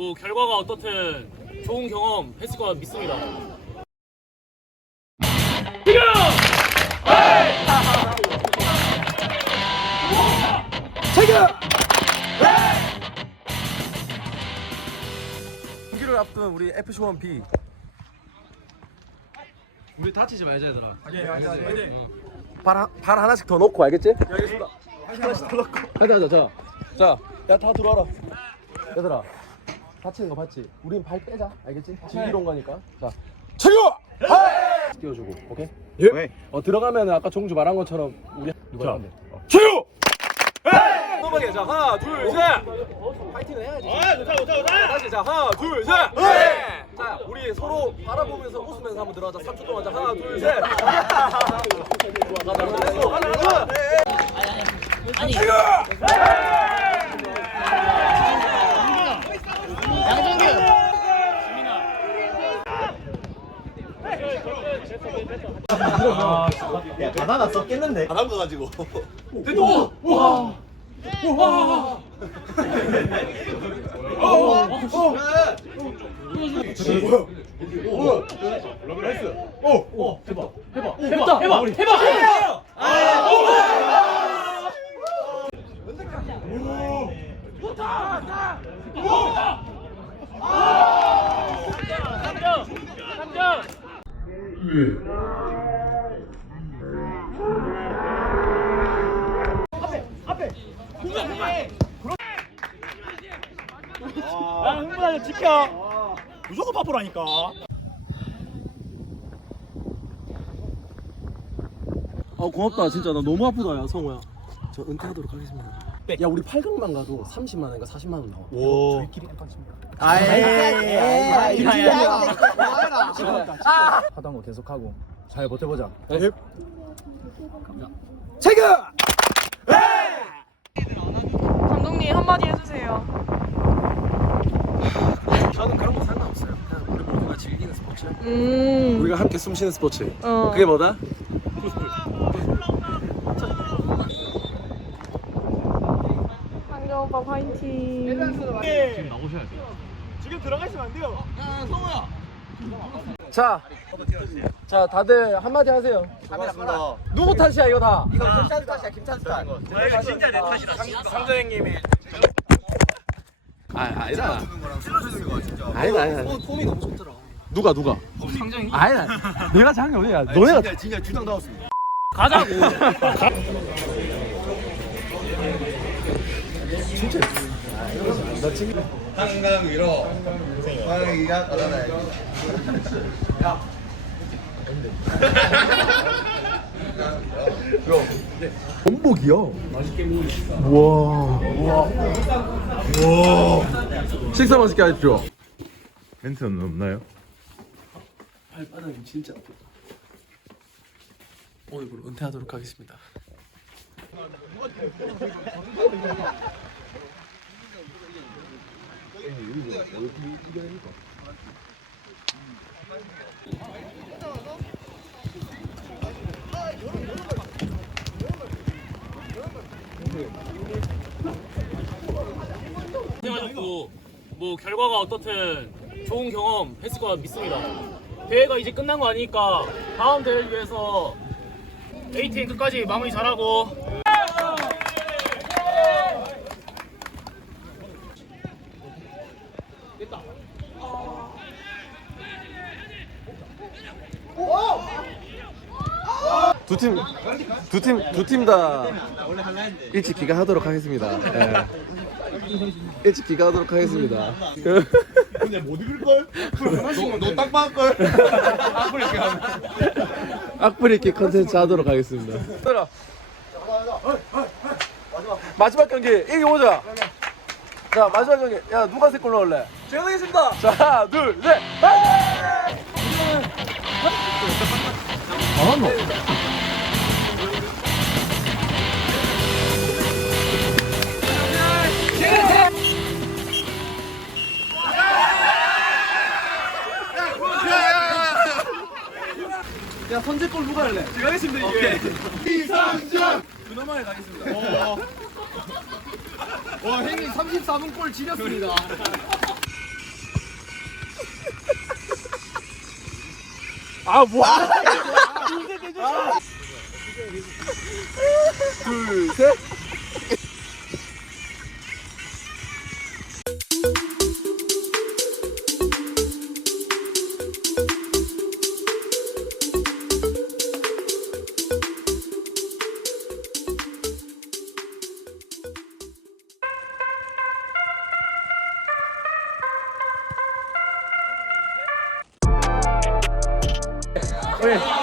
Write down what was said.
뭐 결과가 어떻든 좋은 경험 했을 거라 믿습니다. 경기를 앞둔 우리 FC1B 우리 다치지 말자 얘들아. 발, 하- 발 하나씩 더 넣고 알겠지? 알겠습니다. 하나씩 더 넣고. 하자 하자. 자. 자, 야 다 들어와라. 얘들아 다치는 거 봤지? 우린 발 빼자. 알겠지? 지기로 온 거니까. 자 최고! 띄워주고 오케이? 예? 어 들어가면 아까 종주 말한 것처럼 우리 누가 자, 최고! 넘어가게 자 하나 둘 셋! 파이팅을 해야지. 아 좋다 좋다 좋다 다시 자 하나 둘셋! 자 우리 서로 바라보면서 웃으면서 한번 들어가자. 3초 동안 자. 하나 둘셋! 좋아 가자. 가자 하나 하나 바나나 썼겠는데? 바람 거 가지고 야, 흥분하지 지켜. 무조건 바쁘라니까. 아 고맙다 진짜 나 너무 아프다 야 성호야 저 은퇴하도록 하겠습니다 야 우리 8강만 가도 30만 원인가 40만 원 나와 오. 하던 거 계속하고 잘 버텨보자 감독님 한마디 해주세요. 저는 그런 거 상관없어요 그냥 우리 모두가 즐기는 스포츠 음. 우리가 함께 숨쉬는 스포츠 어. 그게 뭐다? 상정 오빠 파이팅. 지금 나오셔야 돼요. 지금 들어가 있으면 안 돼요. 자, 자 다들 한마디 하세요. 고맙습니다. 누구 탓이야 이거 다? 이거 김찬 탓이야, 김찬 탓. 이거 진짜 내 탓이다. 상조 형님이. 아 아니다. 아니다 아니다 폼이 너무 좋더라. 누가 누가? 상정이? 아니다 내가 장이 어디야? 너네가 진짜 진짜 주당 나왔습니다. 가자고. 한강 위로 황희가 바나나. 전복이요 맛있게 먹으십시다 우와 우와 우와 식사 맛있게 하십시오 멘트는 없나요? 발바닥이 진짜 아프다 오늘부로 은퇴하도록 하겠습니다 고생하셨고 뭐 결과가 어떻든 좋은 경험 했을 거라 믿습니다. 대회가 이제 끝난 거 아니니까 다음 대회를 위해서 ATN 끝까지 마무리 잘하고 두 팀, 두 팀, 두 팀 다 일찍 귀가하도록 하겠습니다. 예. 일찍 귀가하도록 하겠습니다. 근데 못 읽을 걸? 너딱 맞을 걸? 악플리키 컨텐츠 하도록 하겠습니다. 들어. 마지막 경기 이겨보자. 자 마지막 경기. 야 누가 세골 넣을래? 제가 되겠습니다. 자 하나 둘 셋. 잘한다. 현재 걸 누가 할래? 제가 하겠습니다 이게 이상준! 그놈아 가겠습니다. 어, 어. 와 형님 34분 골 지렸습니다. 아, 아. 아. 아. 뭐야 둘셋. 可以